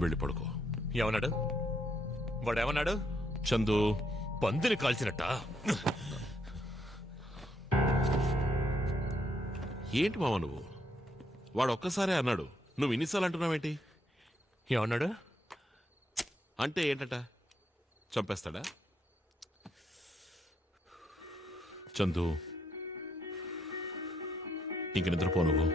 వెళ్ళి పడుకో. ఏమన్నాడు వాడేమన్నాడు? చందు, పందిని కాల్చినట్ట. ఏంటి మామ నువ్వు? వాడు ఒక్కసారే అన్నాడు, నువ్వు ఇన్నిసార్లు అంటున్నావేంటి? ఏమన్నాడు అంటే ఏంటట? చంపేస్తాడా? చందు, ఇంక నిద్రపో నువ్వు.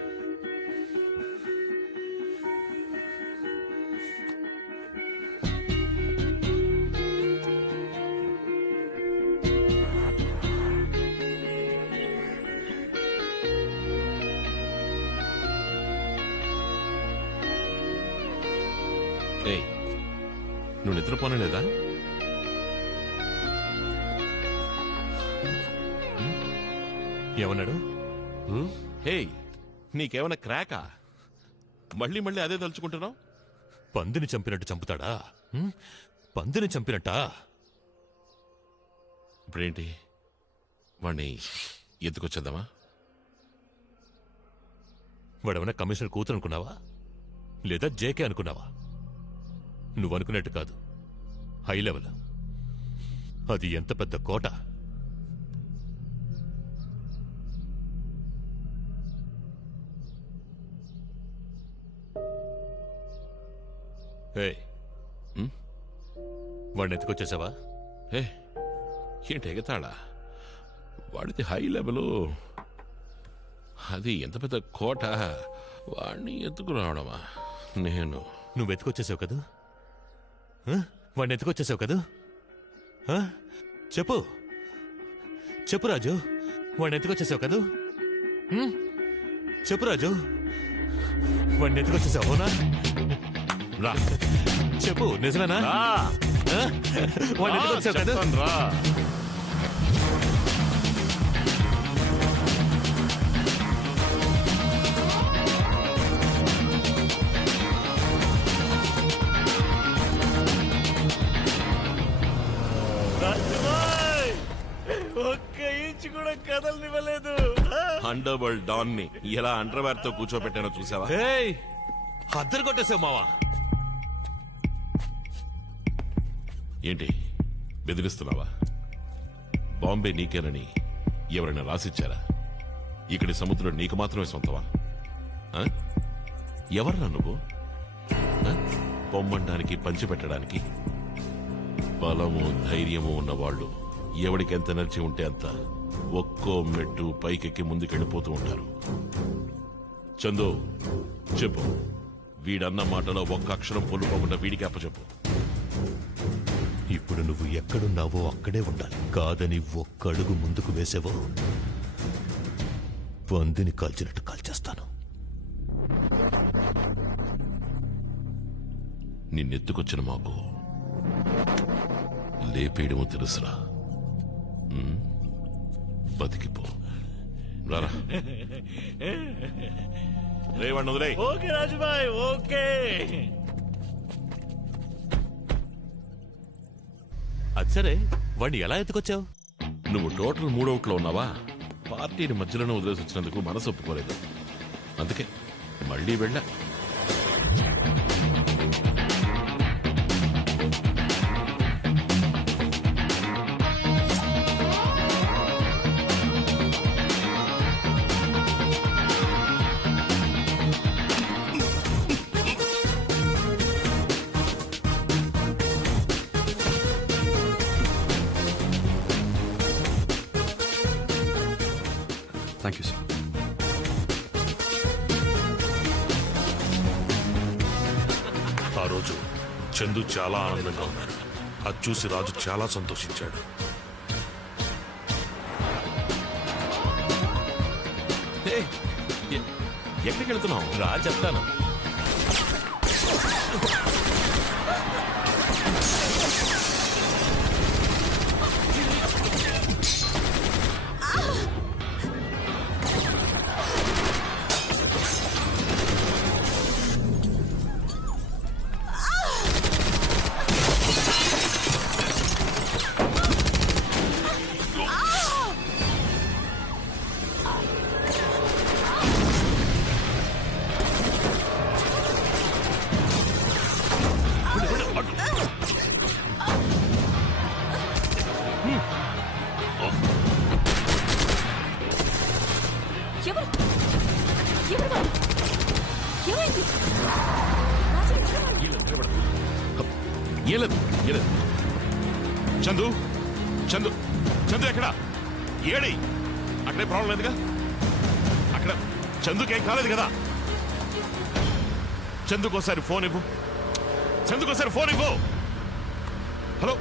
ఏయ్, నువ్వు నిద్రపోనే లేదా? ఏమన్నాడు? హే, నీకేమైనా క్రాకా? మళ్ళీ మళ్ళీ అదే తలుచుకుంటున్నావు? పందిని చంపినట్టు చంపుతాడా? పందిని చంపినట్టా? ఇప్పుడేంటి, వాణ్ణి ఎత్తుకొచ్చేద్దామా? వాడేమన్నా కమిషనర్ కూతురు అనుకున్నావా, లేదా జేకే అనుకున్నావా? నువ్వనుకున్నట్టు కాదు, హై లెవెల్. అది ఎంత పెద్ద కోట. వాడిని ఎత్తుకొచ్చేసావా? ఏ ఏంటి ఎగతాడా? వాడిది హై లెవెలు, అది ఎంత పెద్ద కోట. వాడిని ఎత్తుకురావడమా? నువ్వు ఎత్తుకొచ్చేసావు కదా? వాడిని ఎత్తుకొచ్చేసావు కదా? చెప్పు చెప్పు రాజు, వాడిని ఎత్తుకొచ్చేసావు కదా? చెప్పు రాజు, వాడిని ఎత్తుకొచ్చేసావు అవునా? రా చెప్పు, నిజమేనా? వాడిని ఎత్తుకొచ్చావు కదా? రా. ఒక్క ఇంచు కూడా కదలనివ్వలేదు. అండర్వరల్డ్ డాన్ ని ఎలా అండర్వేర్ తో కూర్చోబెట్టానో చూసావా? అద్దరు కొట్టేసావు మావా. ఏంటి బెదిరిస్తున్నావా? బాంబే నీకేనని ఎవరైనా రాసిచ్చారా? ఇక్కడి సముద్రం నీకు మాత్రమే సొంతమా? ఎవర్రా నువ్వు? పొమ్మండానికి పంచిపెట్టడానికి? బలము ధైర్యము ఉన్నవాళ్లు ఎవడికి ఎంత ఎనర్జీ ఉంటే అంత ఒక్కో మెట్టు పైకెక్కి ముందుకెళ్ళిపోతూ ఉంటారు. చందు, చెప్పు, వీడన్న మాటలో ఒక్క అక్షరం పొల్లుపోకుండా వీడికి అప్పచెప్పు. ఇప్పుడు నువ్వు ఎక్కడున్నావో అక్కడే ఉండాలి. కాదని ఒక్కడుగు ముందుకు వేసావో పందిని కాల్చినట్టు కాల్చేస్తాను. నిన్నెత్తుకొచ్చిన మాకు లేపేయడమో తెలుసురా. బతికిపో. రారా, రేవాణ్ణి వదిలే. Okay Rajubhai, okay. అది సరే, వాడిని ఎలా ఎత్తుకొచ్చావు? నువ్వు టోటల్ మూడవుట్లో ఉన్నావా? పార్టీని మధ్యలోనే వదిలేసి వచ్చినందుకు మనసు ఒప్పుకోలేదు. అందుకే మళ్ళీ వెళ్ళా. Thank you sir. ఆ రోజు చందు చాలా ఆనందంగా ఉన్నాడు. అది చూసి రాజు చాలా సంతోషించాడు. ఎక్కడికి వెళ్తున్నావు? రా చెప్తాను. ఏలేదు ఏలేదు చందు చందు చందు ఎక్కడ ఏడి అక్కడే ప్రాబ్లం లేదుగా అక్కడ చందుకేం కాలేదు కదా చందుకోసారి ఫోన్ ఇవ్వు చందుకోసారి ఫోన్ ఇవ్వు హలో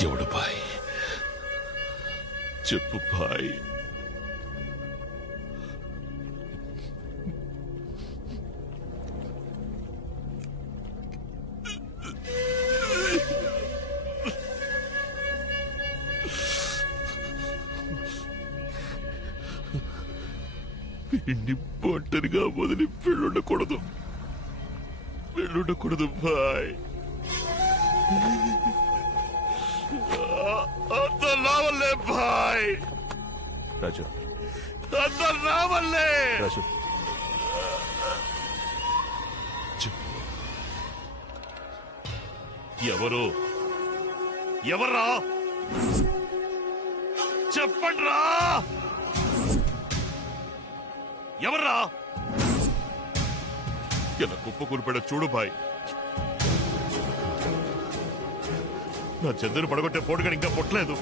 ఎవడు బాయ్ చెప్పు బాయ్ ఇన్ని ఒంటరిగా వదిలి వెళ్ళుండకూడదు వెళ్ళుండకూడదు బాయ్ అంత రావల్లే బాయ్ రాజు అంత రావల్లే రాజు ఎవరు ఎవర్రా చెప్పండ్రా ఎవర్రా ఎలా కుప్ప కూలిపడ చూడు బాయ్ నా చంద్రుని పడగొట్టే పోటుగా ఇంకా పొట్టలేదు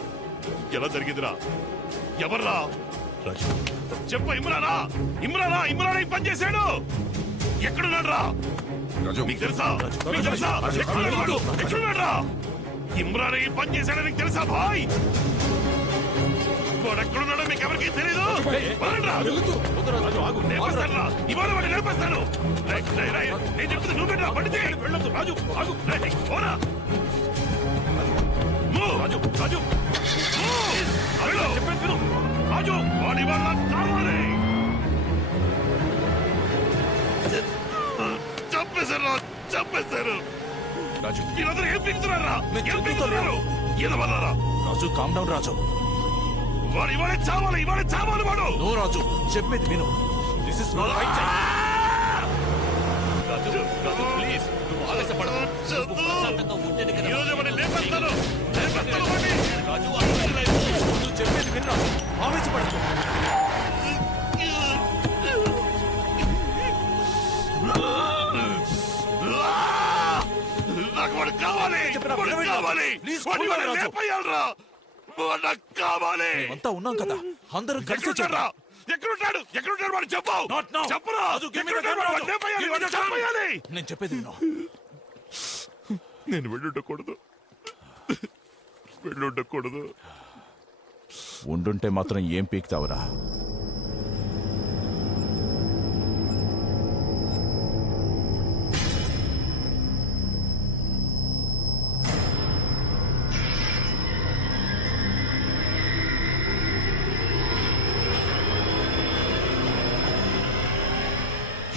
ఎలా జరిగిందిరా ఎవర్రా రాజు చెప్ప ఇమ్రానా ఇమ్రానా ఇమ్రానా ఈ పని చేశాడు ఎక్కడున్నాడు రా మీకు తెలుసా మీకు తెలుసా ఎక్కడున్నాడు వాడు? ఎక్కడున్నాడు రా ఇమ్రాన్ ఈ పని చేశాడని నీకు తెలుసా భాయ్ వాడు ఎక్కడున్నాడో మీకు ఎవరికి తెలీదు వదలండ్రా. లేపేస్తానురా. ఇవాళ వాడిని లేపేస్తాను నేను చెప్తుంది నువ్వు పెట్టరా పడితే వెళ్ళొద్దు రాజు ఆగు పోరా రాజు రాజు చెప్పేది విను రాజు వాడి వాళ్ళ కావాలి చంపేశారు చంపేశారు రాజు వీళ్ళందరూ ఏం పీకుతున్నారా ఏం పీకుతున్నారు ఈదవల్లారా రాజు కామ్ డౌన్ రాజు వాడు ఇవాళే చావాలి వాడు నో రాజు చెప్పేది విను this is not right Raju Raju please నువ్వు ఆవేశపడకు నువ్వు ప్రశాంతంగా ఉంటేనే కదా ఈరోజు వాడిని లేపేస్తాను వాడిని. రాజు అసలు రైతు. నువ్వు చెప్పేది విను రాజు ఆవేశపడకు నాకు వాడు కావాలి వాడు కావాలి Please, వాడిని cool down, రాజు. లేపేయాలిరా వాడు నాకు కావాలి అంతా ఉన్నాం కదా అందరం కలిసి ఎక్కడుంటాడురా? ఎక్కడుంటాడు వాడు చెప్పు Not now. చెప్పురా రాజు, give me the ఎక్కడుంటాడు? gun, వాడిని రాజు. లేపేయాలి, Give me వాడిని the gun. చంపేయాలి. నేను చెప్పేది విను నేను వెళ్ళుండకూడదు వెళ్ళుండకూడదు ఉండుంటే మాత్రం ఏం పీక్తావురా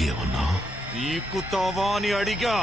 ఏమన్నా పీకుతావా అని అడిగా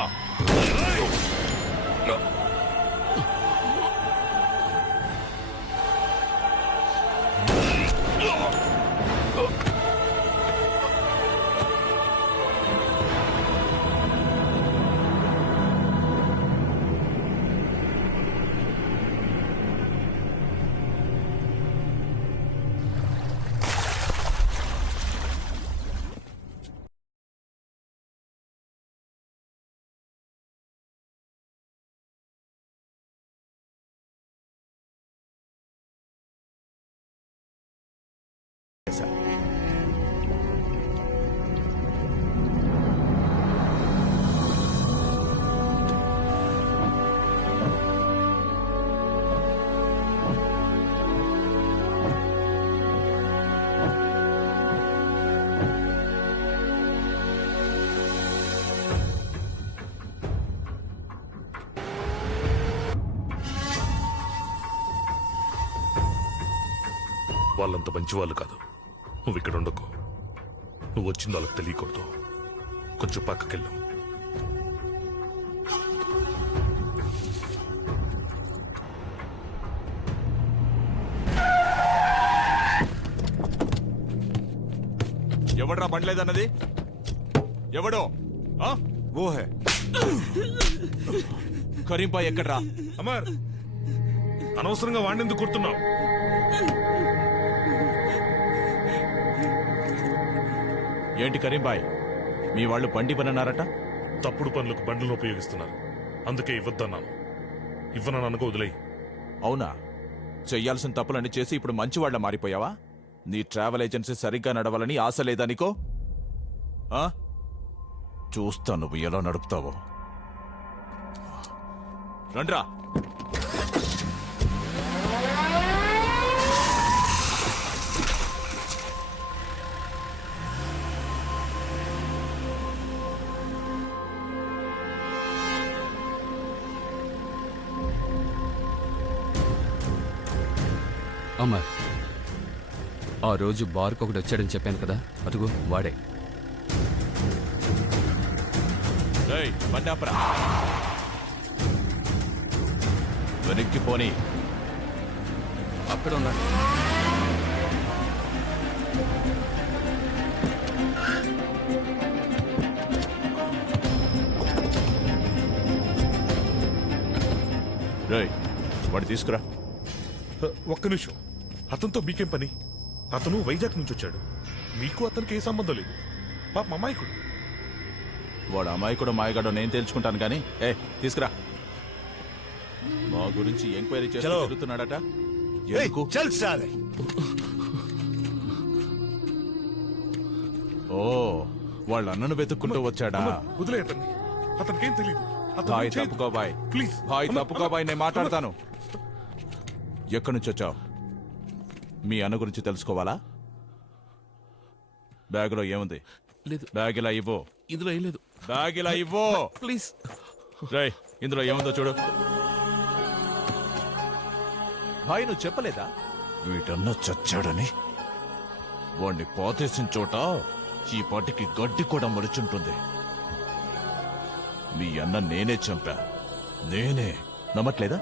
వాళ్ళంత మంచి వాళ్ళు కాదు. నువ్వు ఇక్కడ ఉండకు. నువ్వు వచ్చింది వాళ్ళకి తెలియకూడదు. కొంచెం పక్కకెళ్ళు. ఎవడ్రా బండ్లేదన్నది? ఎవడో? ఆ? ఓ హే కరీంపా ఎక్కడ్రా? అమర్, అనవసరంగా వాడినెందుకు కొడుతున్నావు? ఏంటి కరీంబాయ్, మీ వాళ్ళు బండి పనన్నారట? తప్పుడు పనులకు బండ్లను ఉపయోగిస్తున్నారు. అందుకే ఇవ్వద్దన్నాను. ఇవ్వనని అనుకో, వదిలేయి. అవునా? చెయ్యాల్సిన తప్పులన్నీ చేసి ఇప్పుడు మంచివాళ్ల మారిపోయావా? నీ ట్రావెల్ ఏజెన్సీ సరిగ్గా నడవాలని ఆశ లేదా నీకో? ఆ? చూస్తా నువ్వు ఎలా నడుపుతావో. రండ్రా. అమర్, ఆ రోజు బార్కు ఒకటి వచ్చాడని చెప్పాను కదా, అటుగు వాడే. రేయ్, బండి ఆపరా. వెనక్కి పోనీ. అక్కడ ఉన్నాడు. రేయ్, వాడు తీసుకురా. ఒక్క నిమిషం. అతనితో మీకేం పని? అతను వైజాగ్ నుంచి వచ్చాడు. మీకు అతనికి ఏ సంబంధం లేదు. పాప అమాయకుడు. వాడు అమాయకుడు మాయగాడో నేను తెలుసుకుంటాను కానీ తీసుకురా. మా గురించి ఎంక్వైరీ చేస్తూ చలో. తిరుగుతున్నాడట. ఎందుకు? చల్ సాలే. ఓ, వాళ్ళ అన్నను వెతుక్కుంటూ వచ్చాడా? వదిలే అతన్ని. అతనికేం తెలియదు. బాయ్ తప్పుకో బాయ్. ప్లీజ్ బాయ్ తప్పుకో బాయ్, నేను మాట్లాడతాను. ఎక్కడి నుంచి వచ్చావు? మీ అన్న గురించి తెలుసుకోవాలా? బ్యాగులో ఏముంది? లేదు, బ్యాగ్ ఇలా ఇవ్వు. ఇందులో ఏం లేదు. బ్యాగ్ ఇలా ఇవ్వు. ప్లీజ్. రేయ్, ఇందులో ఏముందో చూడు. భాయ్, నువ్వు చెప్పలేదా వీటన్న చచ్చాడని? వాణ్ణి పోతేసిన చోట ఈ పాటికి గడ్డి కూడా మొలుచుంటుంది. మీ అన్న నేనే చంపా. నేనే. నమ్మట్లేదా?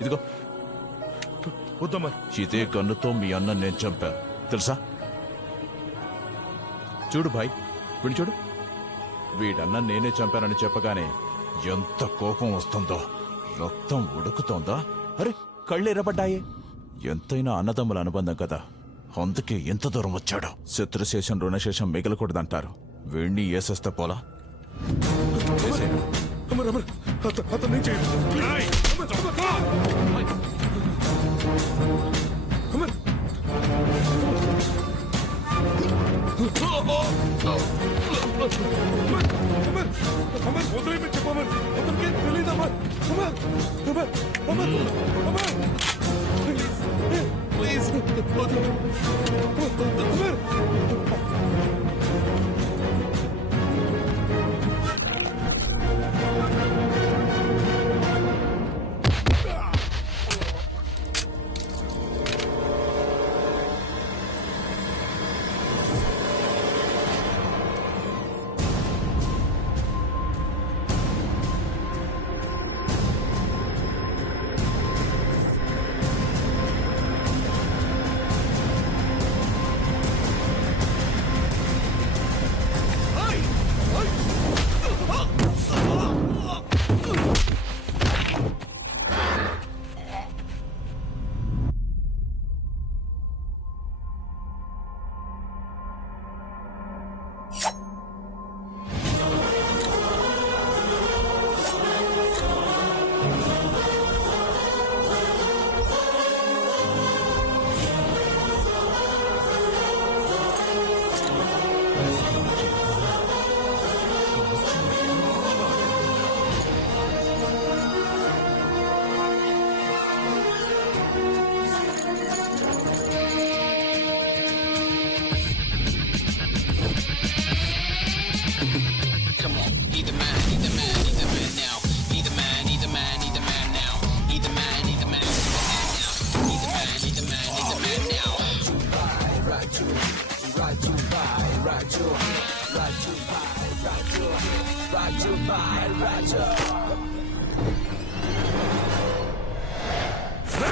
ఇదిగో, వద్దమ్మా. ఇదే గన్నుతో మీ అన్న నేను చంపా, తెలుసా? చూడు భాయ్, వీడు చూడు. వీడన్న నేనే చంపానని చెప్పగానే ఎంత కోపం వస్తుందో, రక్తం ఉడుకుతోందా? అరే, కళ్ళు ఎర్రబడ్డాయే. ఎంతైనా అన్నదమ్ముల అనుబంధం కదా, అందుకే ఎంత దూరం వచ్చాడు. శత్రుశేషం రుణశేషం మిగలకూడదంటారు. వీణ్ణి ఏసేస్తే పోలా. అమర్, అమర్, అతను ఏం చేయదు. అమర్, అమర్, వదిలేయమని చెప్పమర్. అతనికి ఏం తెలియదు అమర్. అమర్, అమర్, అమర్, అమర్, ప్లీజ్, అమర్.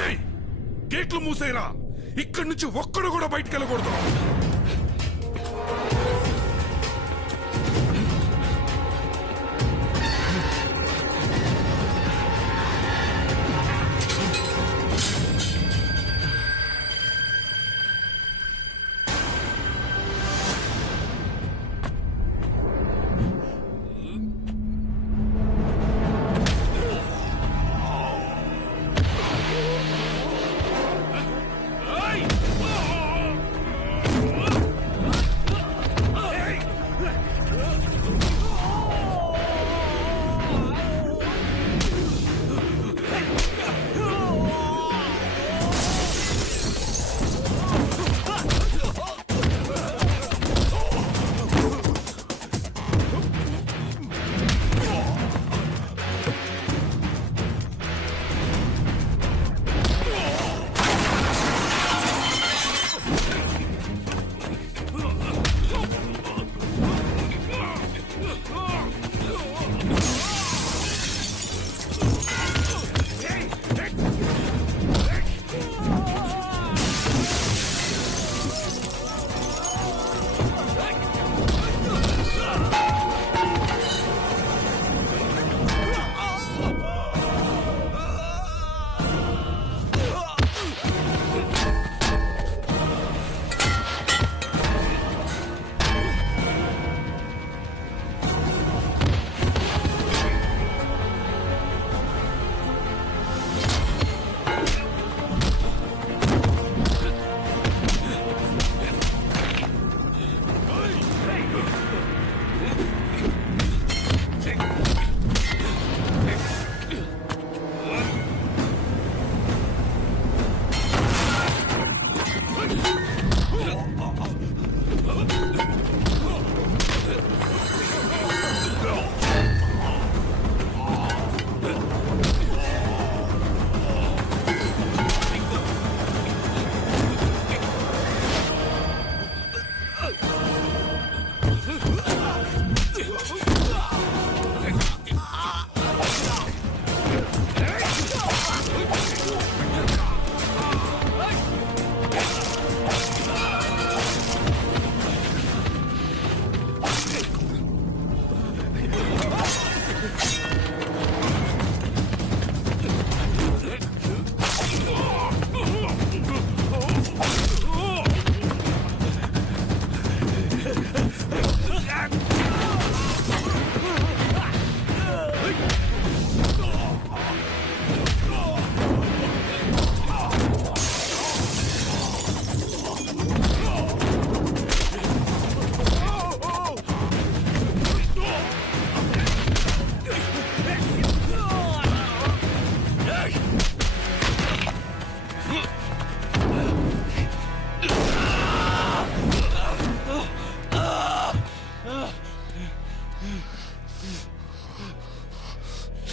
ఏయ్! గేట్లు మూసేరా. ఇక్కడి నుంచి ఒక్కడు కూడా బయటికి వెళ్ళకూడదు.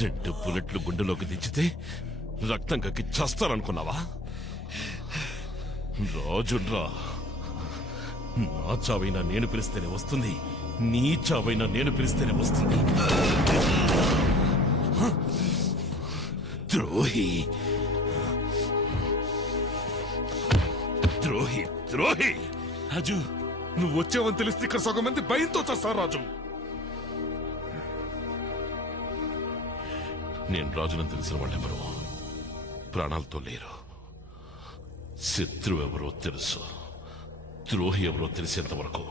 రెండు బుల్లెట్లు గుండెలోకి దించితే రక్తం కక్కి చస్తారనుకున్నావా? రాజుడ్రా, నా చావైనా నేను పిలిస్తేనే వస్తుంది, నీ చావైనా నేను పిలిస్తేనే వస్తుంది. ద్రోహి, ద్రోహి, ద్రోహి! రాజు, నువ్వు వచ్చావని తెలిస్తే ఇక్కడ సగం మంది భయంతో చేస్తారు రాజు. నేను రాజునని తెలిసిన వాళ్ళెవరో ప్రాణాలతో లేరు. శత్రువు ఎవరో తెలుసు, ద్రోహి ఎవరో తెలిసేంత వరకు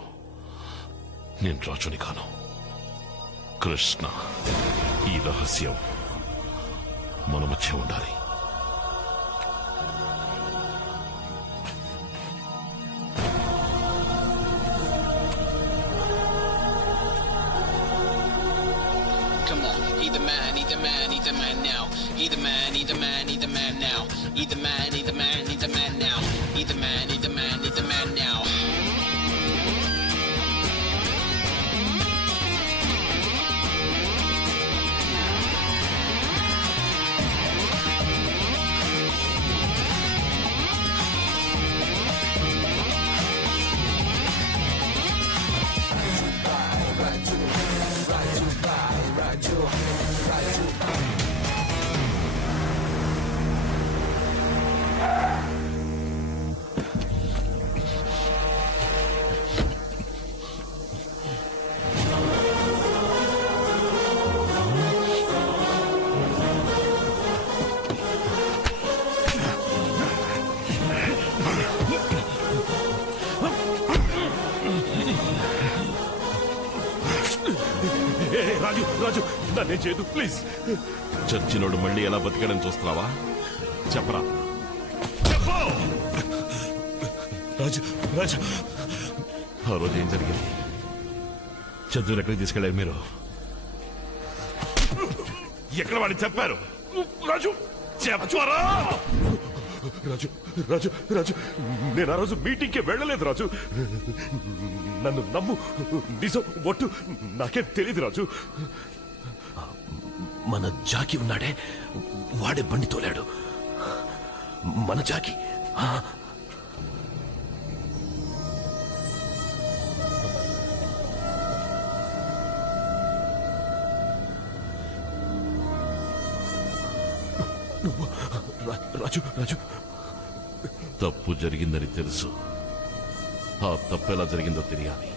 నేను రాజుని కాను. కృష్ణ, ఈ రహస్యం మన మధ్య ఉండాలి. Come on, he the man, he the man, he the man now. He the man, he the man, he the man now. He the man, he the man, he the man now. He the man, he the man, he the man now. రాజు రాజు నన్నేం చేయదు please. చచ్చినోడు మళ్ళీ ఎలా బతికాడని చూస్తున్నావా? చెప్పరా. రాజు రాజు ఆ రోజు ఏం జరిగింది? చందుని ఎక్కడికి తీసుకెళ్ళారు మీరు? ఎక్కడ వాడిని చెప్పారు? రాజు చెప్పరా. రాజు రాజు రాజు నేను ఆ రోజు మీటింగ్కి వెళ్ళలేదు రాజు. నన్ను నమ్ము, నిజం ఒట్టు, నాకేం తెలియదు రాజు. మన జాకి ఉన్నాడే, వాడే బండి తోలాడు. మన జాకి. రాజు రాజు తప్పు జరిగిందని తెలుసు. ఆ తప్పు ఎలా జరిగిందో తెలియాలి.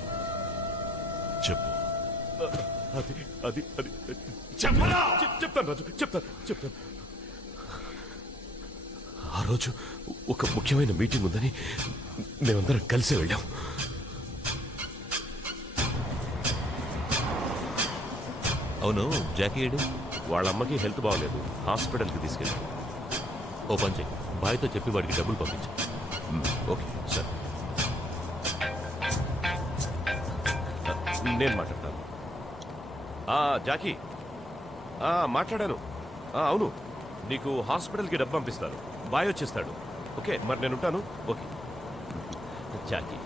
చెప్పు. అది అది అది చెప్పరా. చెప్తాను రాజు, చెప్తాను. ఆ రోజు ఒక ముఖ్యమైన మీటింగ్ ఉందని మేమందరం కలిసి వెళ్ళాం. అవును, జాకీ ఏడు? వాళ్ళ అమ్మకి హెల్త్ బాగలేదు, హాస్పిటల్కి తీసుకెళ్ళాం. ఓ పని చెయ్యి, బాయ్తో చెప్పి వాడికి డబ్బులు పంపించు. ఓకే సార్, నేను మాట్లాడతాను. జాకీ మాట్లాడాను. అవును, నీకు హాస్పిటల్కి డబ్బు పంపిస్తాను, బాయ్ వచ్చేస్తాడు. ఓకే, మరి నేను ఉంటాను. Okay Jackie.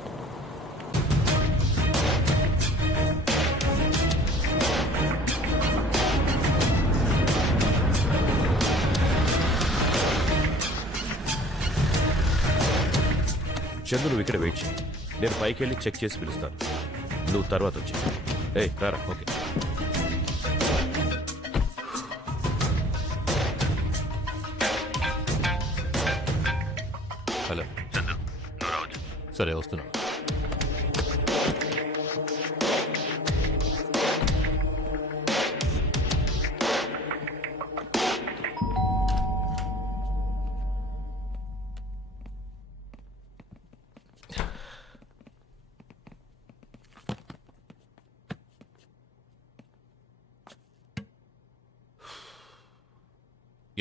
చందు, నువ్వు ఇక్కడ వెయిట్ చేయి, నేను పైకి వెళ్ళి చెక్ చేసి పిలుస్తాను. నువ్వు తర్వాత వచ్చి రారా. ఓకే. హలో చందు, సరే వస్తున్నాను.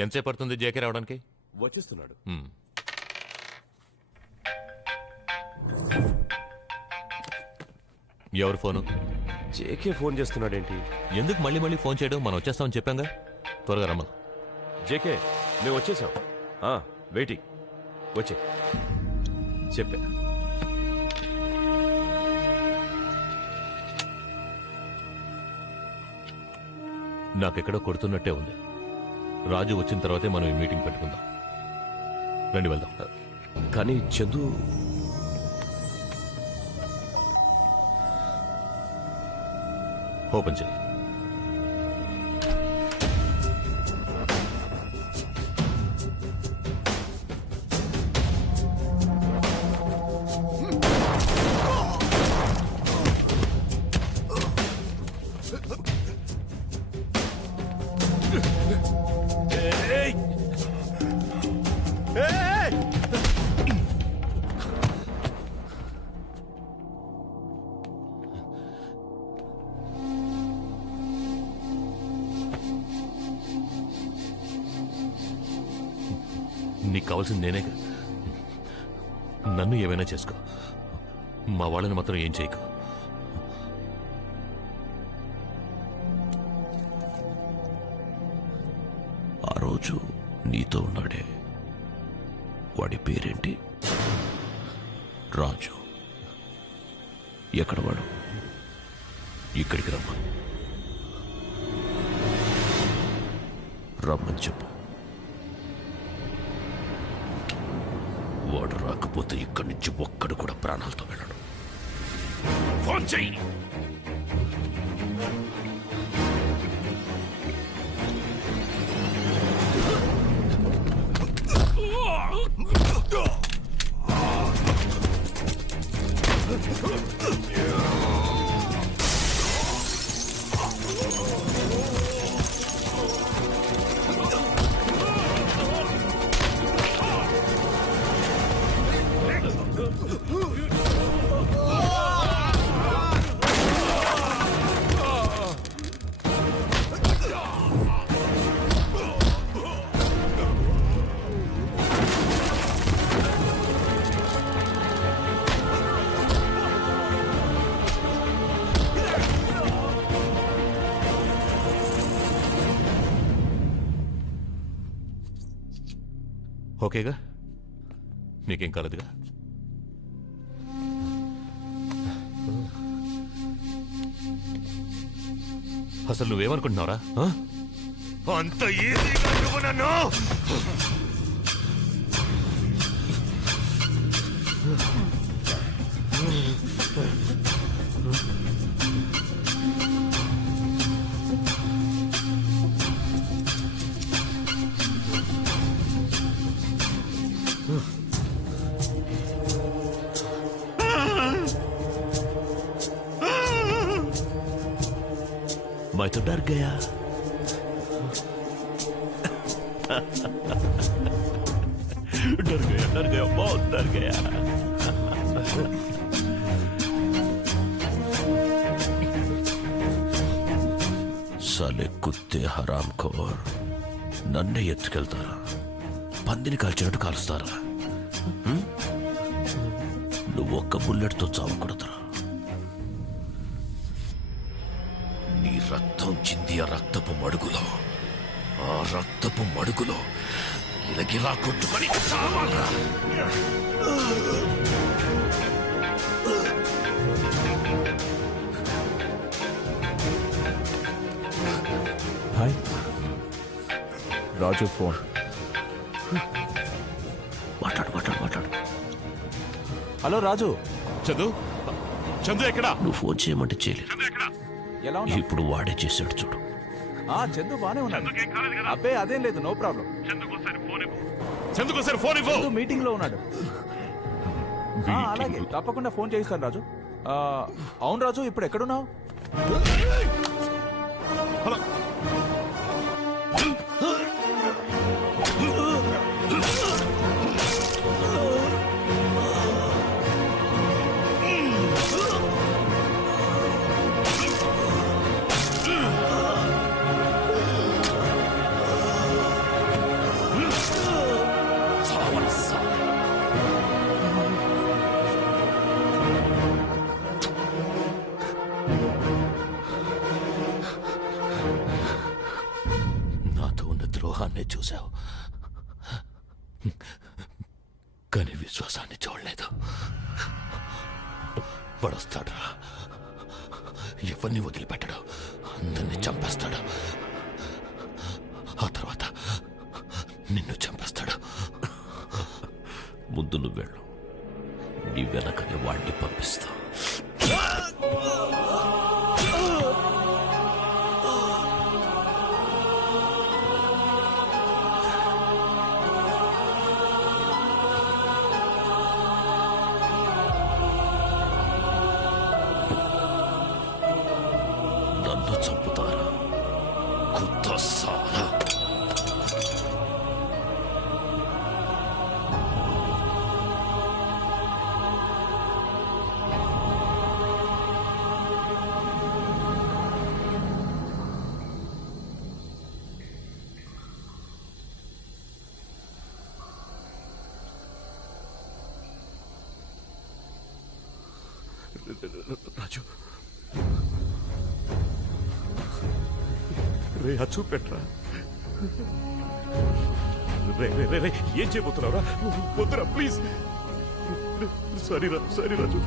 ఎంతసేపు పడుతుంది జేకే రావడానికి? వచ్చేస్తున్నాడు. ఎవరు ఫోను? JK phone చేస్తున్నాడేంటి? ఎందుకు మళ్ళీ మళ్ళీ ఫోన్ చేయడం? మనం వచ్చేస్తామని చెప్పాంగా, త్వరగా రమ్మను. జేకే, మేము వచ్చేసాం. వెయిటింగ్. వచ్చే చెప్పా. నాకెక్కడో కొడుతున్నట్టే ఉంది. రాజు వచ్చిన తర్వాతే మనం ఈ మీటింగ్ పెట్టుకుందాం. రండి వెళ్దాం. కానీ చందు, ఓపెన్ చేయి. నీకు కావాల్సింది నేనే కదా. నన్ను ఏమైనా చేసుకో, మా వాళ్ళని మాత్రం ఏం చేయకు. ఆ రోజు నీతో ఉన్నాడే, వాడి పేరేంటి? రాజు. ఎక్కడ వాడు? ఇక్కడికి రమ్మని చెప్పు. వాడు రాకపోతే ఇక్కడి నుంచి ఒక్కడు కూడా ప్రాణాలతో వెళ్ళడు. ఫోన్ చెయ్యి. ఓకేగా? నీకేం కాలేదుగా? అసలు నువ్వేమనుకుంటున్నావురా? అంత ఈజీగా నువ్వు నన్ను मैं तो डर गया। डर गया, बहुत डर गया। साले कुत्ते हराम खोर నన్నే ఎత్తుకెళ్తారా? పందిని కాల్చినట్టు కాలుస్తారా? నువ్వు ఒక్క బుల్లెట్తో చావకూడదురా. నీ రక్తం చింది ఆ రక్తపు మడుగులో, ఆ రక్తపు మడుగులో ఇలగిలా కొట్టుకొని చావాలరా. హాయ్ రాజు ఫోన్. మాట్లాడు మాట్లాడు మాట్లాడు. హలో రాజు. చందు, చందు ఎక్కడా? నువ్వు ఫోన్ చేయమంటే చేయలేదు. ఎలా ఉన్నా? ఇప్పుడు వాడే చేశాడు చూడు. చందు బానే ఉన్నాడు. అబ్బే అదేం లేదు, నో ప్రాబ్లం. చందుకోసారి ఫోన్ ఇవ్వు. మీటింగ్ లో ఉన్నాడు. అలాగే తప్పకుండా ఫోన్ చేయిస్తాను రాజు. అవును రాజు, ఇప్పుడు ఎక్కడున్నావు? హలో. నాతో ఉన్న ద్రోహాన్ని చూశావు, కానీ విశ్వాసాన్ని చూడలేదు. పడొస్తాడురా, ఎవరిని వదిలిపెట్టడు, అందరినీ చంపేస్తాడు. ఆ తర్వాత నిన్ను చంపేస్తాడు. ముందు నువ్వు వెళ్ళు, నీ వెనకనే వాడిని పంపిస్తా. నన్ను చంపుతారా కుత్త సాలా? రాజు, రే ఆ చూపెట్రా. రే రే రే రే, ఏం చేయబోతున్నావురా? వద్దురా ప్లీజ్. సారీ రాజు.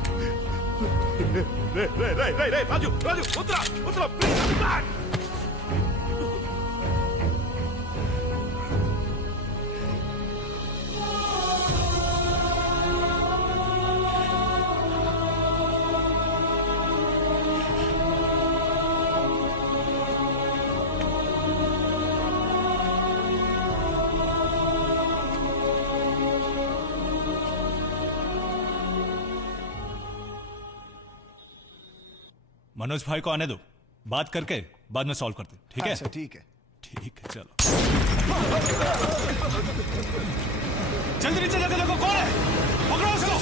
రే రే రే రే రే రాజు రాజు, వద్దురా వద్దురా ప్లీజ్. मनोज भाई को आने दो, बात करके बाद में सॉल्व करते, ठीक है? अच्छा ठीक है. ठीक है, चलो जल्दी नीचे जाके देखो कौन है, पकड़ो उसको.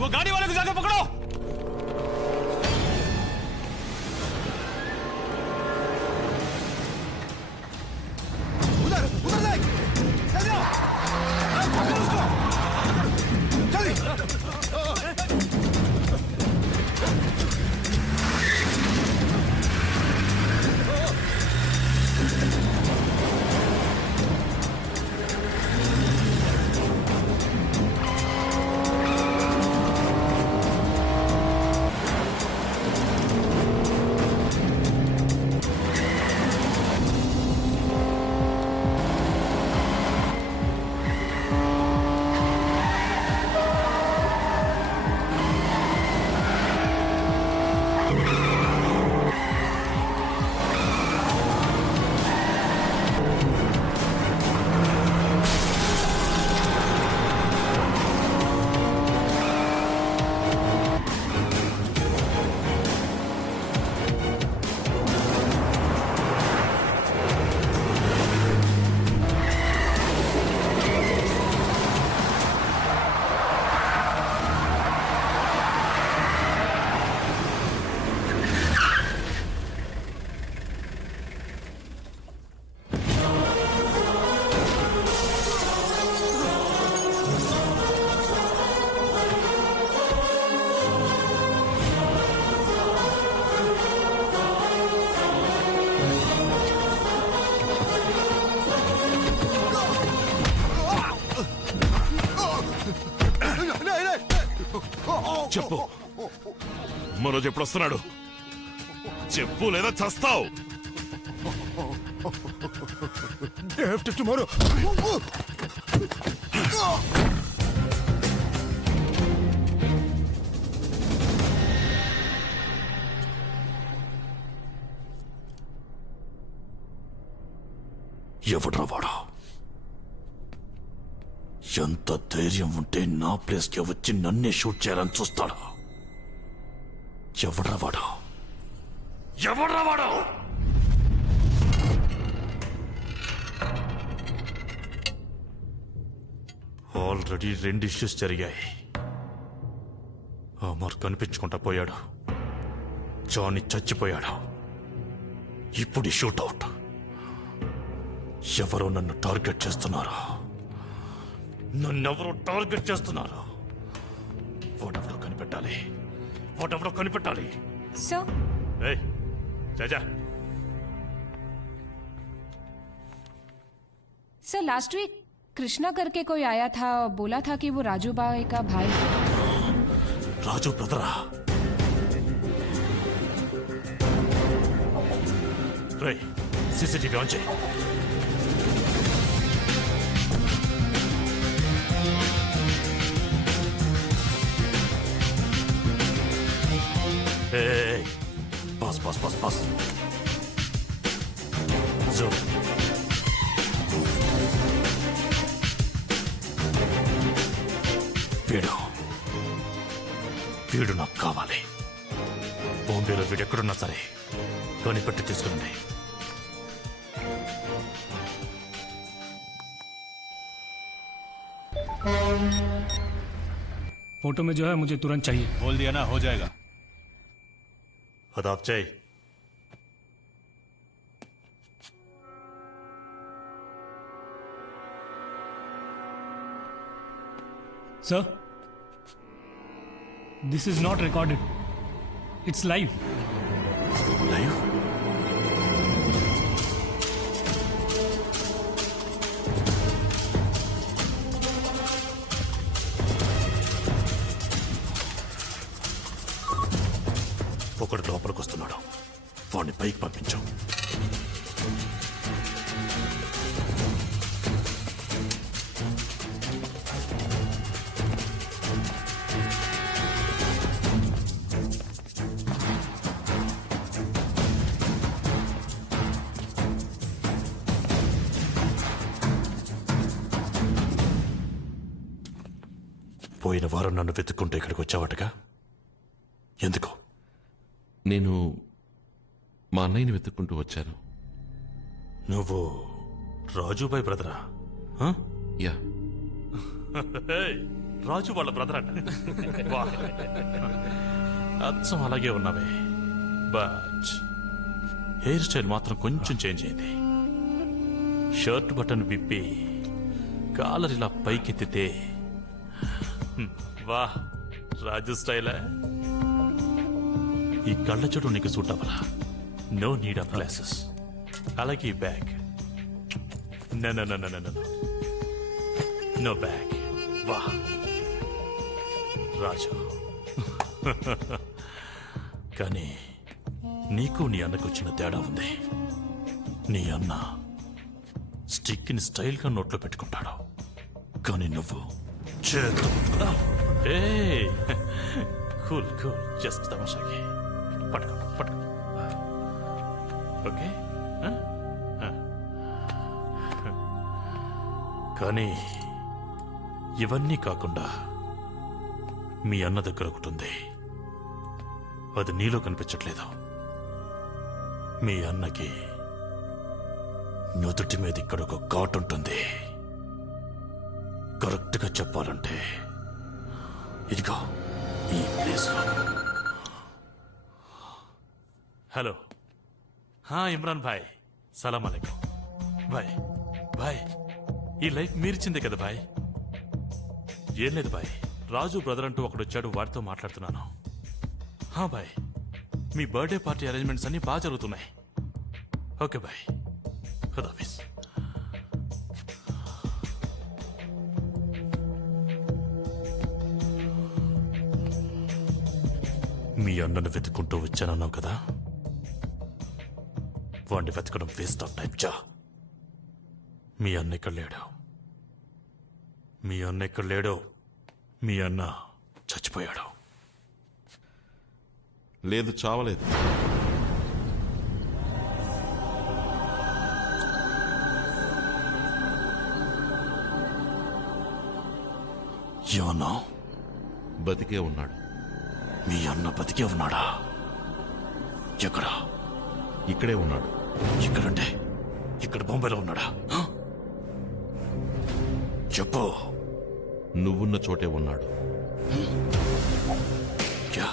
वो गाड़ी वाले को जाके पकड़ो. చెప్పు మనోజ్ ఎప్పుడు వస్తున్నాడు? చెప్పు లేదా చస్తావు. టుమారో. ఎవడ్రా వాడు? ఎంత ధైర్యం ఉంటే నా ప్లేస్కి వచ్చి నన్నే షూట్ చేయాలని చూస్తాడు? ఎవడ్రా వాడు? ఎవడ్రా వాడు? ఆల్రెడీ 2 ఇష్యూస్ జరిగాయి. అమర్ కనిపించుకుంటా పోయాడు, జానీ చచ్చిపోయాడు. ఇప్పుడు షూట్అవుట్. ఎవరో నన్ను టార్గెట్ చేస్తున్నారు. నన్నెవరో టార్గెట్ చేస్తున్నారు. వాడెవడో కనిపెట్టాలి. వాడెవడో కనిపెట్టాలి. सर ఏయ్ చాచా, सर लास्ट वीक कृष्णा करके कोई आया था, बोला था कि वो राजू भाई का भाई है। రాజు బ్రదరా? రేయ్ సీసీటీవీ ఆన్ చేయి. Hey, pass. Zoom. వీడు నాకు కావాలి. బాంబేలో వీడు ఎక్కడున్నా సరే కనిపెట్టి తీసుకురండి. फोटो में जो है मुझे तुरंत चाहिए. बोल दिया ना, हो जाएगा. అదాప్ చేయి. Sir, this is not recorded. It's live. Live? ఒకడు లోపలికి వస్తున్నాడు. వాడిని పైకి పంపించాం. పోయిన వారం నన్ను వెతుక్కుంటే ఇక్కడికి వచ్చావటగా? ఎందుకు? నేను మా అన్నయ్యని వెతుక్కుంటూ వచ్చాను. నువ్వు రాజుబాయ్ బ్రదరా? యా, రాజు వాళ్ళ బ్రదర్ అంట. వాహ్. అచ్చం అలాగే ఉన్నావే, బట్ హెయిర్ స్టైల్ మాత్రం కొంచెం చేంజ్ అయింది. షర్ట్ బటన్ విప్పి కాలర్ ఇలా పైకెత్తితే వాహ్, రాజు స్టైలా? ఈ కళ్ళ చూడు నీకు సూట్ అవ్వలా. No need of glasses. అలాగే ఈ బ్యాగ్. No bag. వాహ్ రాజు. కానీ నీకు నీ అన్నకు వచ్చిన తేడా ఉంది. నీ అన్న స్టిక్ని స్టైల్గా నోట్లో పెట్టుకుంటాడు, కానీ నువ్వు చేత్తో పట్టుకున్నావు. కూల్ కూల్, జస్ట్ తమాషాకి. పట్టుకో పట్టుకో. ఓకే. కానీ ఇవన్నీ కాకుండా మీ అన్న దగ్గర ఒకటి ఉంది. అది నీలో కనిపించట్లేదు. మీ అన్నకి నుదుటి మీద ఇక్కడ ఒక ఘాట్ ఉంటుంది. కరెక్ట్గా చెప్పాలంటే ఇదిగో ఈ ప్లేస్. హలో, ఇమ్రాన్ భాయ్, సలాం అలైకుం. భాయ్ భాయ్, ఈ లైఫ్ మీరిచ్చిందే కదా భాయ్. ఏం లేదు భాయ్, రాజు బ్రదర్ అంటూ ఒకడు వచ్చాడు, వాడితో మాట్లాడుతున్నాను. భాయ్, మీ బర్త్డే పార్టీ అరేంజ్మెంట్స్ అన్ని బాగా జరుగుతున్నాయి. ఓకే భాయ్, ఖుదాఫిజ్. అన్నను వెతుక్కుంటూ వచ్చానన్నావు కదా, వాడిని వెతకడం వేస్ట్ ఆఫ్ టైం. చా, మీ అన్న ఇక్కడ లేడు. మీ అన్న ఇక్కడ లేడు. మీ అన్న చచ్చిపోయాడు. లేదు, చావలేదు. ఏమన్నా? బతికే ఉన్నాడు. మీ అన్న బతికే ఉన్నాడా? ఎక్కడా? ఇక్కడే ఉన్నాడు. ఇక్కడంటే ఇక్కడ బొంబాయిలో ఉన్నాడా? హ? చెప్పు. నువ్వున్న చోటే ఉన్నాడు. క్యా?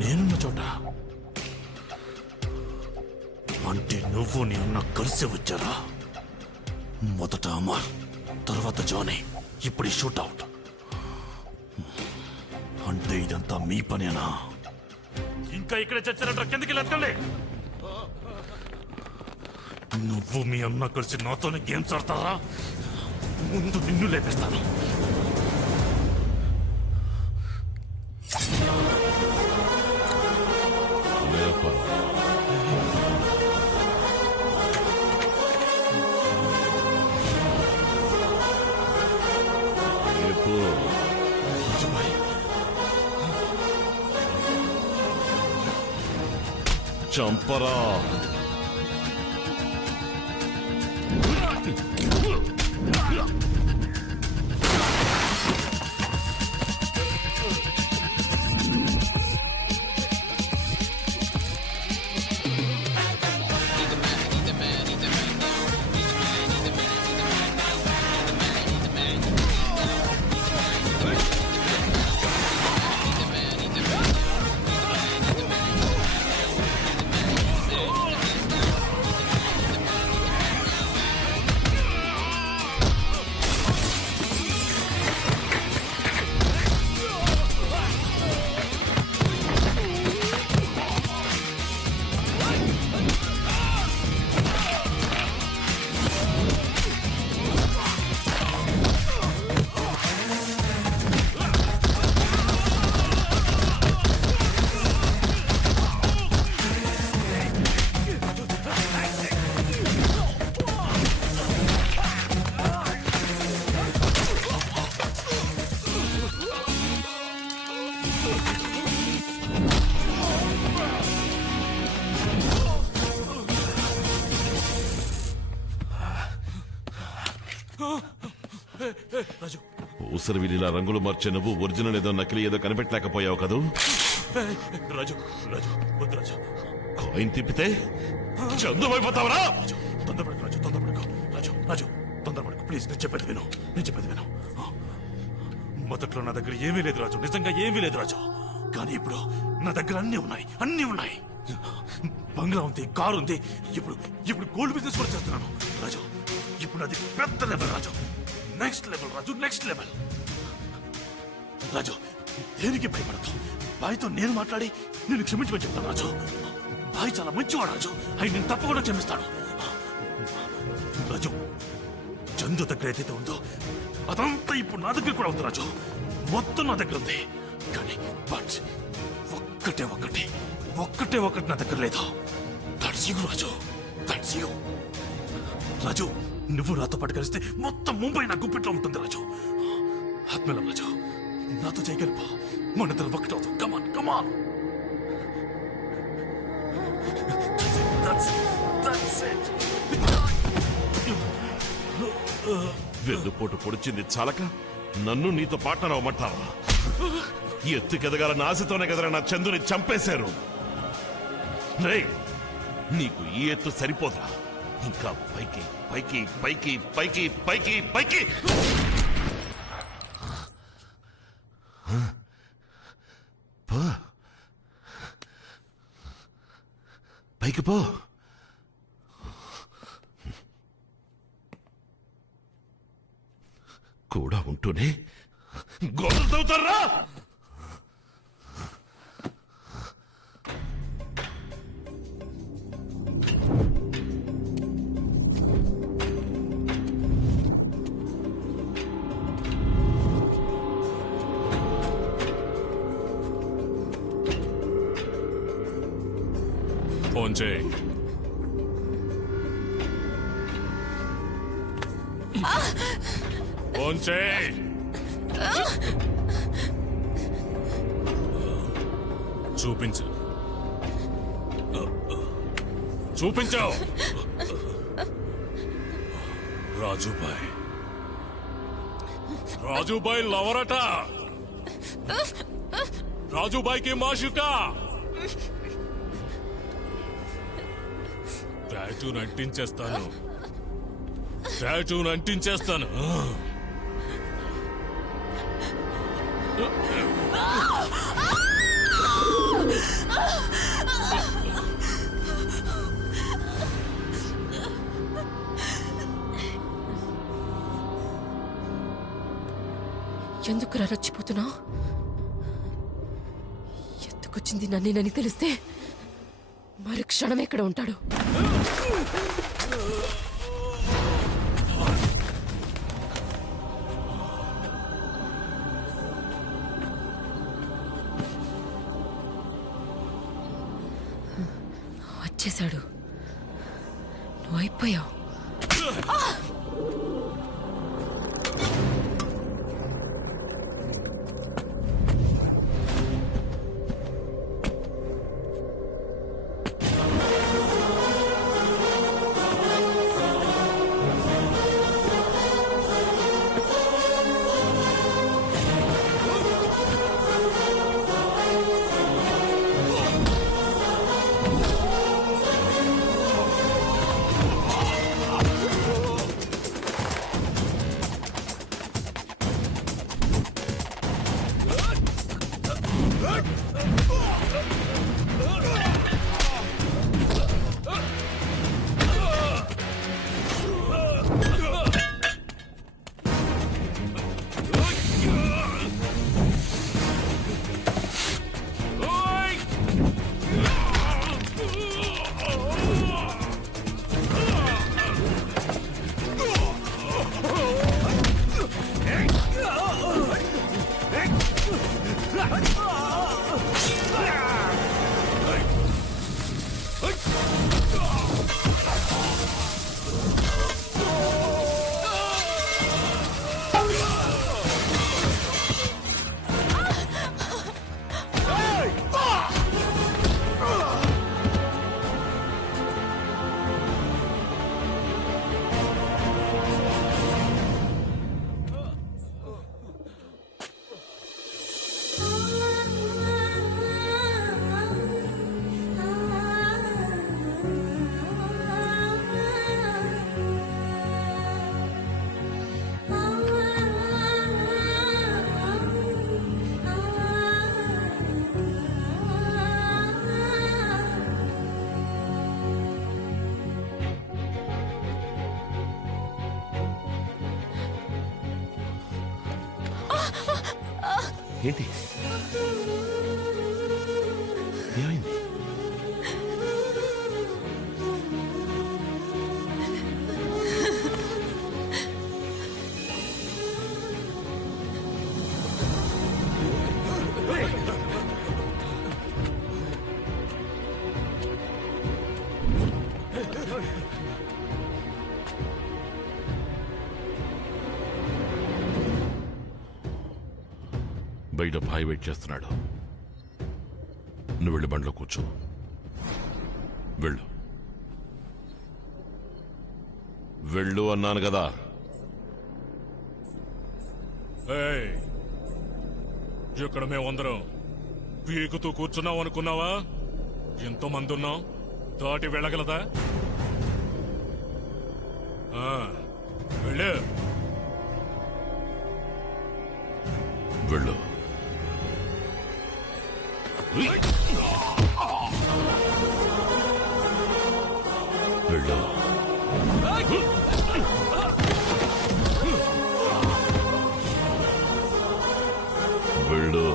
నేనున్న చోట అంటే నువ్వు నీ అన్న కలిసి వచ్చారా? మొదట అమర్, తర్వాత జానీ, ఇప్పుడు ఈ షూట్అవుట్. అంటే ఇదంతా మీ పనేనా? ఇంకా ఇక్కడే చచ్చారంట. కిందకి లెక్కలే. నువ్వు మీ అన్న కలిసి నాతోనే గేమ్స్ ఆడతారా? ముందు నిన్ను లేపేస్తాను. లేపరా. లేపు. చంపరా. ఊసరి వీరిలా రంగులు మార్చే నువ్వు ఒరిజినల్ ఏదో నకిలీ ఏదో కనిపెట్టలేకపోయావు కదూ. రాజు, రాజు, వద్దు రాజు. కాయిన్ తిప్పితే చందుమైపోతావరా? తొందరపడకు రాజు, తొందరపడకు. రాజు, రాజు, తొందరపడకు ప్లీజ్. నేను చెప్పేది విను, నేను చెప్పేది విను. మొదట్లో నా దగ్గర ఏమీ లేదు రాజు, నిజంగా ఏమీ లేదు రాజు. కానీ ఇప్పుడు నా దగ్గర అన్నీ ఉన్నాయి, అన్నీ ఉన్నాయి. బంగ్లా ఉంది, కారు ఉంది. ఇప్పుడు ఇప్పుడు గోల్డ్ బిజినెస్ కూడా చేస్తున్నాను రాజు. ఇప్పుడు అది పెద్ద లెవెల్ రాజు, నెక్స్ట్ లెవెల్ రాజు, నెక్స్ట్ లెవెల్. రాజు, దేనికి భయపడతావు? బాయ్తో నేను మాట్లాడి నేను క్షమించమని చెప్తాను రాజు. బాయ్ చాలా మంచివాడు రాజు, ఆయన నేను తప్పకుండా క్షమిస్తాడు. రాజు, చందు దగ్గర ఏదైతే ఉందో అదంతా ఇప్పుడు నా దగ్గర కూడా ఉంది రాజు. మొత్తం నా దగ్గర ఉంది. కానీ బట్ ఒక్కటే ఒక్కటి నా దగ్గర లేదు. That's you Raju, that's you. Raju, నువ్వు నాతో పాటు కలిస్తే మొత్తం ముంబై నా గుప్పిట్లో ఉంటుంది రాజు. ఆత్మలం రాజు, నాతో చేయగలిపా. మనిద్దరం ఒకటవుతాం. కమాన్, కమాన్. వెన్నుపోటు పొడిచింది చాలక నన్ను నీతో పాటనవమంటావా? ఎత్తుకెదగాలన్న ఆశతోనే కదరా నా చందుని చంపేశారు. రేయ్, నీకు ఈ ఎత్తు సరిపోదురా. ఇంకా పైకి పైకి పైకి పైకి పైకి పైకి. పో, పైకి పో. కూడా ఉంటూనే గోడలు తవ్వుతారా? ఫోన్ చేయి. ఫోన్ చేయి. చూపించు. చూపించావు. రాజుబాయ్. రాజుబాయ్ లవరట. రాజుబాయ్కి మాషుకా. టాటూని అంటించేస్తాను. టాటూని అంటించేస్తాను. ఎందుకురా రచ్చిపోతున్నావు? ఎందుకొచ్చింది నన్నేనని తెలిస్తే మరి క్షణం ఎక్కడ ఉంటాడు? వచ్చేశాడు. నువ్వు అయిపోయావు. ఏంటి ఏమైంది? బయట భాయ్ వెయిట్ చేస్తున్నాడు. నువ్వు వెళ్ళి బండిలో కూర్చో. వెళ్ళు. వెళ్ళు అన్నాను కదా. ఇక్కడ మేమందరం పీకుతూ కూర్చున్నాం అనుకున్నావా? ఎంతో మంది ఉన్నాం. దాటి వెళ్ళగలదా? వెళ్ళు. వెళ్ళు. వెళ్ళు. వెళ్ళు.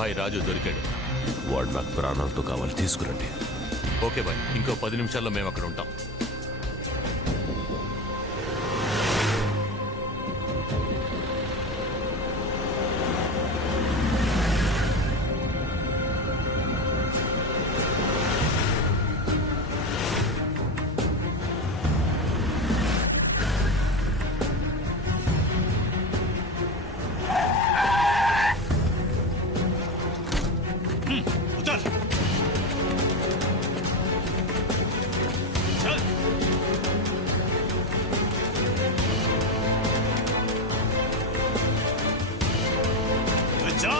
భాయ్ రాజు దొరికాడు. వాడు నాకు ప్రాణాలతో కావాలి, తీసుకురండి. ఓకే భాయ్, ఇంకో 10 నిమిషాల్లో మేము అక్కడ ఉంటాం. उतर चल जा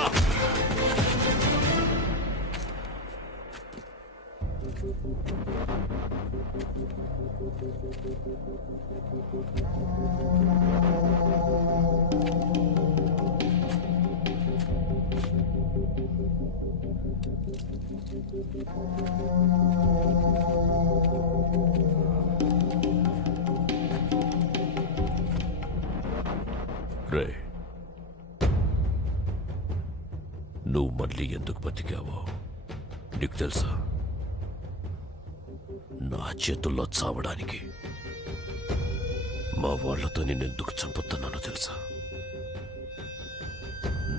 రే, నువ్వు మళ్ళీ ఎందుకు బతికావో నీకు తెలుసా? నా చేతుల్లో చావడానికి. మా వాళ్లతో నేనెందుకు చంపుతున్నానో తెలుసా?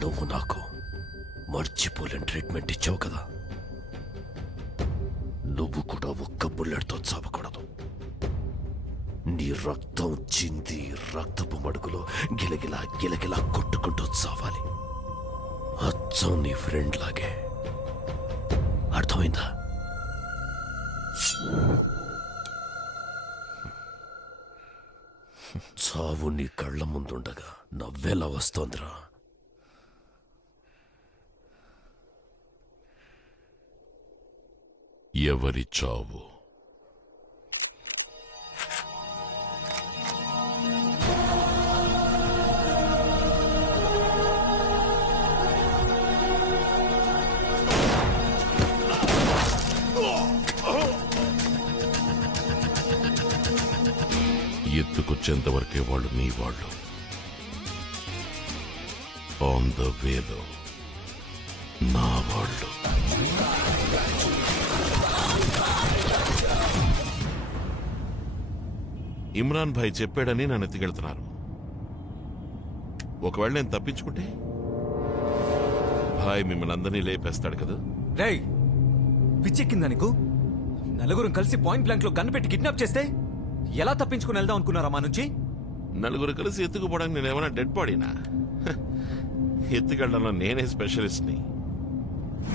నువ్వు నాకు మర్చిపోలేని ట్రీట్మెంట్ ఇచ్చావు కదా, నువ్వు కూడా ఒక్క బుల్లెట్తో చావకూడదు. నీ రక్తం చింది రక్తపు మడుగులో గిలగిలా గిలగిలా కొట్టుకుంటూ చావాలి. అచ్చం నీ ఫ్రెండ్ లాగే. అర్థమైందా? చావు నీ కళ్ళ ముందుండగా నవ్వేలా వస్తోందిరా. ఎవరి చావు? ఎత్తుకొచ్చేంత వరకే వాళ్ళు నీ వాళ్ళు. ఆన్ ద వేలో నా వాళ్ళు. ఇమ్రాన్ భాయ్ చెప్పాడని నన్ను ఎత్తికెళ్తున్నారు. ఒకవేళ నేను తప్పించుకుంటే భాయ్ మిమ్మల్ని అందరినీ లేపేస్తాడు కదా. రేయ్, పిచ్చెక్కిందా నీకు? నలుగురం కలిసి పాయింట్ బ్లాంక్ లో గన్ పెట్టి కిడ్నాప్ చేస్తే ఎలా తప్పించుకుని వెళ్దాం అనుకున్నారా మా నుంచి? నలుగురు కలిసి ఎత్తుకుపోవడానికి నేను ఏమైనా డెడ్ బాడీనా? ఎత్తుకెళ్ళడంలో నేనే స్పెషలిస్ట్ని.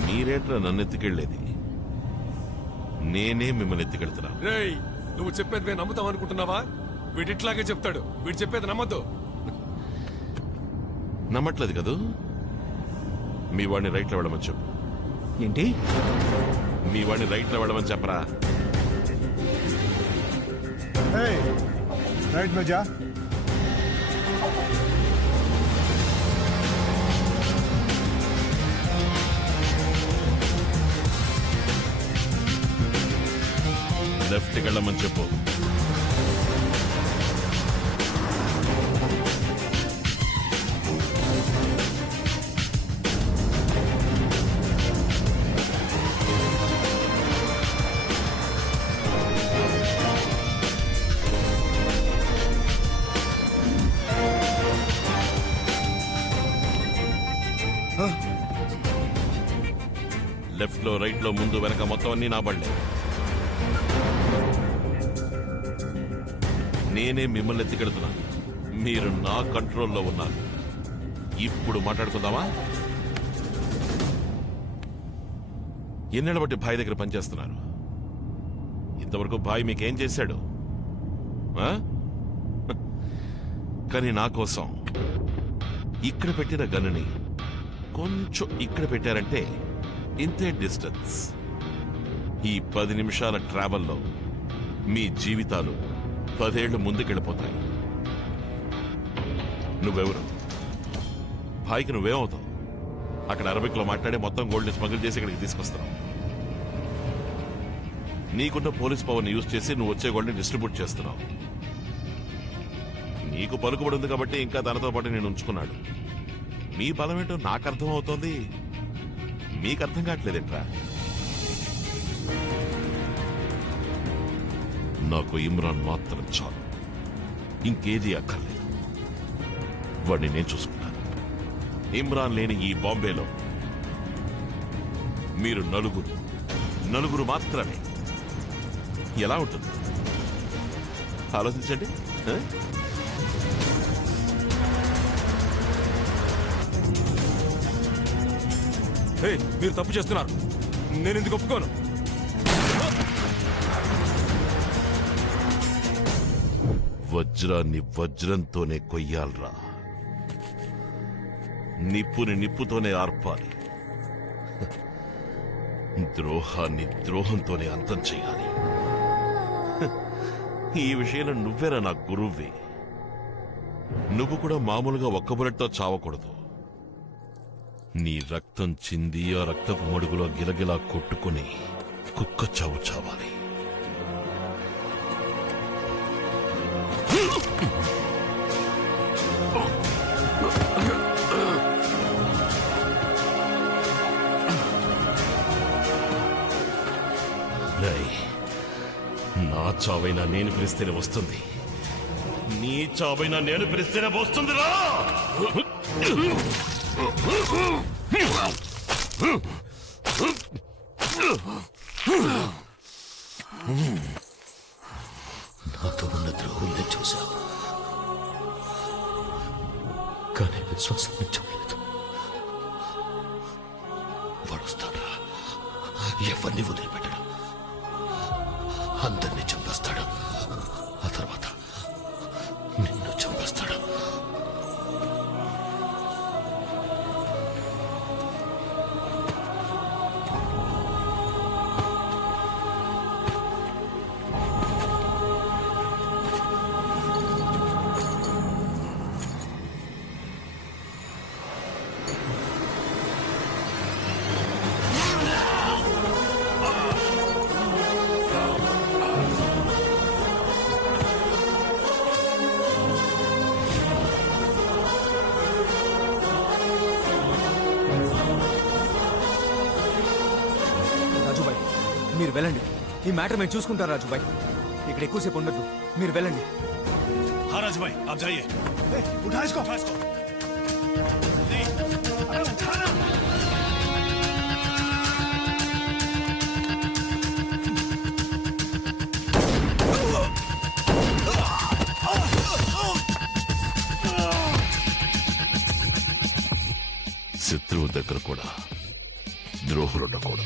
మీరేట్రా నన్ను ఎత్తుకెళ్ళేది? నేనే మిమ్మల్ని ఎత్తుకెళ్తున్నా. రేయ్, నువ్వు చెప్పేది నేను నమ్ముతావు అనుకుంటున్నావా? వీడిట్లాగే చెప్తాడు, వీడు చెప్పేది నమ్మద్దు. నమ్మట్లేదు కదూ? మీ వాడిని రైట్లో వెళ్ళమని చెప్పు. ఏంటి? మీ వాడిని రైట్లో వెళ్ళమని చెప్పరా? राइट में जा. లెఫ్ట్కి వెళ్ళమని చెప్పు. లెఫ్ట్ లో రైట్ లో ముందు వెనక మొత్తం అన్ని నా బళ్ళే. నేనే మిమ్మల్ని ఎత్తికెడుతున్నాను. మీరు నా కంట్రోల్లో ఉన్నారు. ఇప్పుడు మాట్లాడుకుందామా? ఎన్నేళ్ల బట్టి భాయ్ దగ్గర పనిచేస్తున్నారు. ఇంతవరకు భాయ్ మీకేం చేశాడు? కానీ నా కోసం ఇక్కడ పెట్టిన గన్నుని కొంచెం ఇక్కడ పెట్టారంటే ఇంతే డిస్టెన్స్. ఈ 10 నిమిషాల ట్రావెల్లో మీ జీవితాలు 10 ఏళ్లు ముందుకెళ్ళిపోతాయి. నువ్వెవరు? భాయ్కి నువ్వేమవుతావు? అక్కడ అరబిక్లో మాట్లాడి మొత్తం గోల్డ్ని స్మగుల్ చేసి ఇక్కడికి తీసుకొస్తున్నావు. నీకున్న పోలీస్ పవర్ని యూజ్ చేసి నువ్వు వచ్చే గోల్డ్ని డిస్ట్రిబ్యూట్ చేస్తున్నావు. నీకు పలుకుబడి ఉంది కాబట్టి ఇంకా తనతో పాటు నేను ఉంచుకున్నాడు. మీ బలం ఏంటో నాకు అర్థం అవుతోంది. మీకు అర్థం కావట్లేదేంట్రా? నాకు ఇమ్రాన్ మాత్రం చాలు, ఇంకేది అక్కర్లేదు. వాడిని నేను చూసుకుంటాను. ఇమ్రాన్ లేని ఈ బాంబేలో మీరు నలుగురు మాత్రమే. ఎలా ఉంటుంది ఆలోచించండి. మీరు తప్పు చేస్తున్నారు, నేను ఎందుకు ఒప్పుకోను. వజ్రాన్ని వజ్రంతోనే కొయ్యాలరా, నిప్పుని నిప్పుతోనే ఆర్పాలి, ద్రోహాన్ని ద్రోహంతోనే అంతం చేయాలి. ఈ విషయంలో నువ్వేరా నా గురువే. నువ్వు కూడా మామూలుగా ఒక్క బుల్లెట్తో చావకూడదు. నీ రక్తం చింది ఆ రక్తపు మడుగులో గిలగిలా కొట్టుకుని కుక్క చావు చావాలి. నా చావైనా నేను పిలిస్తేనే వస్తుంది, నీ చావైనా నేను పిలిస్తేనే వస్తుందిరా. నాతో ఉన్న ద్రోహుల్ని చూశావు, కానీ విశ్వాసాన్ని చూడలేదు. వడుస్తాడా, ఎవరిని వదిలిపెట్టడం, అందరినీ చంపేస్తాడు. ఆ తర్వాత నిన్ను చంపేస్తాడు. రాజుబాయ్, మీరు వెళ్ళండి. ఈ మ్యాటర్ మేము చూసుకుంటారు రాజుబాయ్. ఇక్కడ ఎక్కువసేపు ఉండదు, మీరు వెళ్ళండి. हाँ राजू भाई आप जाइए। उठा इसको, उठा इसको। नहीं, अरे उठाना। శత్రువు దగ్గర కూడా ద్రోహులు ఉండకూడదు.